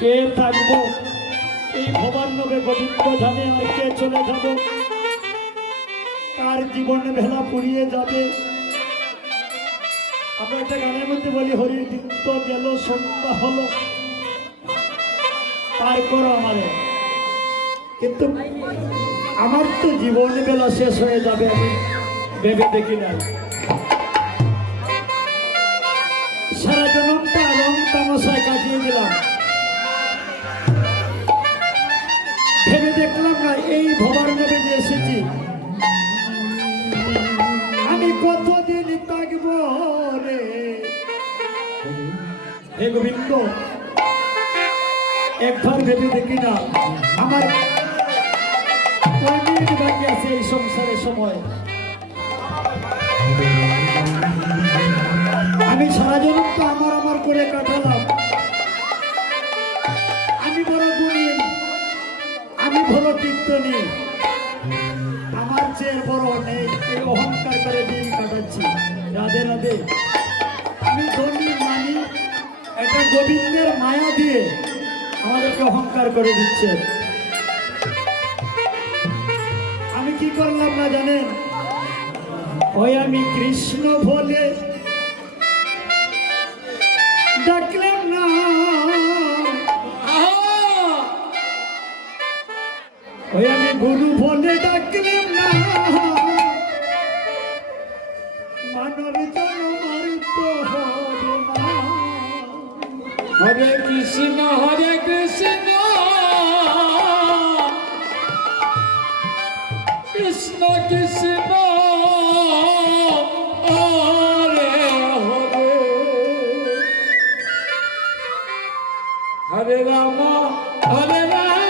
কে থাকব? এই ভবান্নবে গোবিন্দ ধামে কে চলে যাব? কার জীবনে ভেলা পুড়িয়ে যাবে? আমরা একটা গানের মধ্যে বলি হরির দীপ্ত গেল, সন্ধ্যা কিন্তু আমার তো জীবন বেলা শেষ হয়ে যাবে, আমি ভেবে দেখি না। সারা জনমটা রং তামশায় কাটিয়ে দিলাম। এই ভবার নেবে যে এসেছি। আমি কতদিন থাকব রে? হে গোবিন্দ, একবার ভেবে দেখি না, আমার কয় বাকি আছে এই সংসারের সময়? আমি সারা জনম তো আমার আমার করে কাটালাম। নেই এই অহংকার করে দিন কাটাচ্ছি। রাধে রাধে। আমি ধনী মানি একটা গোবিন্দের মায়া দিয়ে আমাদেরকে অহংকার করে দিচ্ছে। আমি কি করলাম না জানেন? ওই আমি কৃষ্ণ বলে ডাকলাম না। ওই আমি গুরু বলে ডাকলাম না। মানব জনমার তো হবে না হরে কৃষ্ণ হরে কৃষ্ণ। কৃষ্ণ কৃষ্ণ। হরে রাম হরে রাম।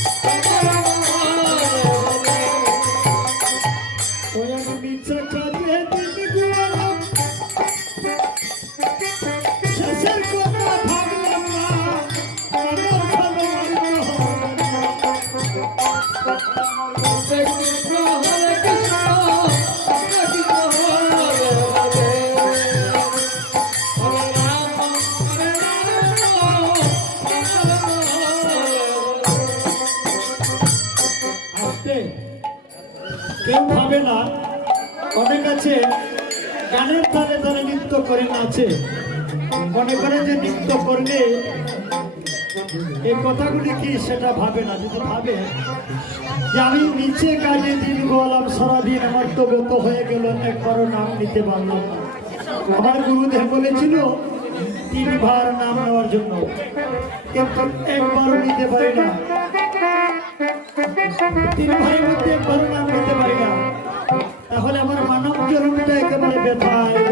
গানের তালে তালে নৃত্য করে নাচে। মনে করে যে নৃত্য করলে এই কথাগুলি কি সেটা ভাবে না, যদি ভাবে? যে আমি নিচে কাজে দিন গোলাম, সারাদিন আমার তো গত হয়ে গেল, একবারও নাম নিতে পারলাম আমার গুরুদেব বলেছিল, তিনবার নাম নেওয়ার জন্য। কিন্তু একবারও নিতে পারি না। তিন ভাইয়ের মধ্যে একবারও নাম নিতে পারি না। জন্মটা একেবারে ব্যথায়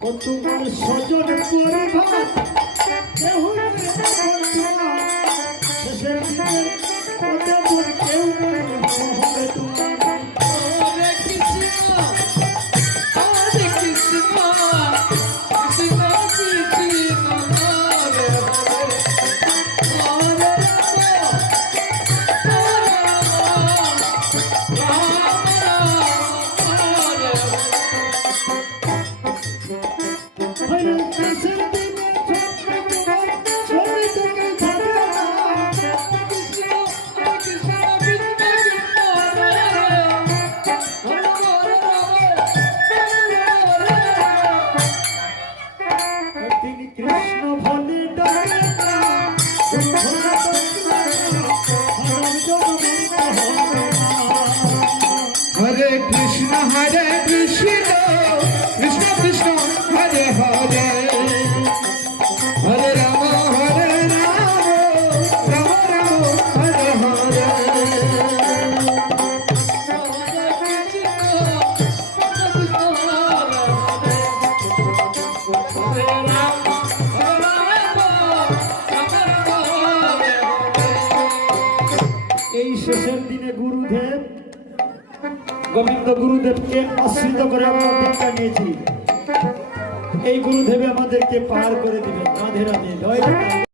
ও সজন পরিবার Thank you. শেষের দিনে গুরুদেব, গোবিন্দ গুরুদেবকে আশ্রিত করে আমরা দীক্ষা নিয়েছি। এই গুরুদেবে আমাদেরকে পার করে দিবেন। রাধে রাধে।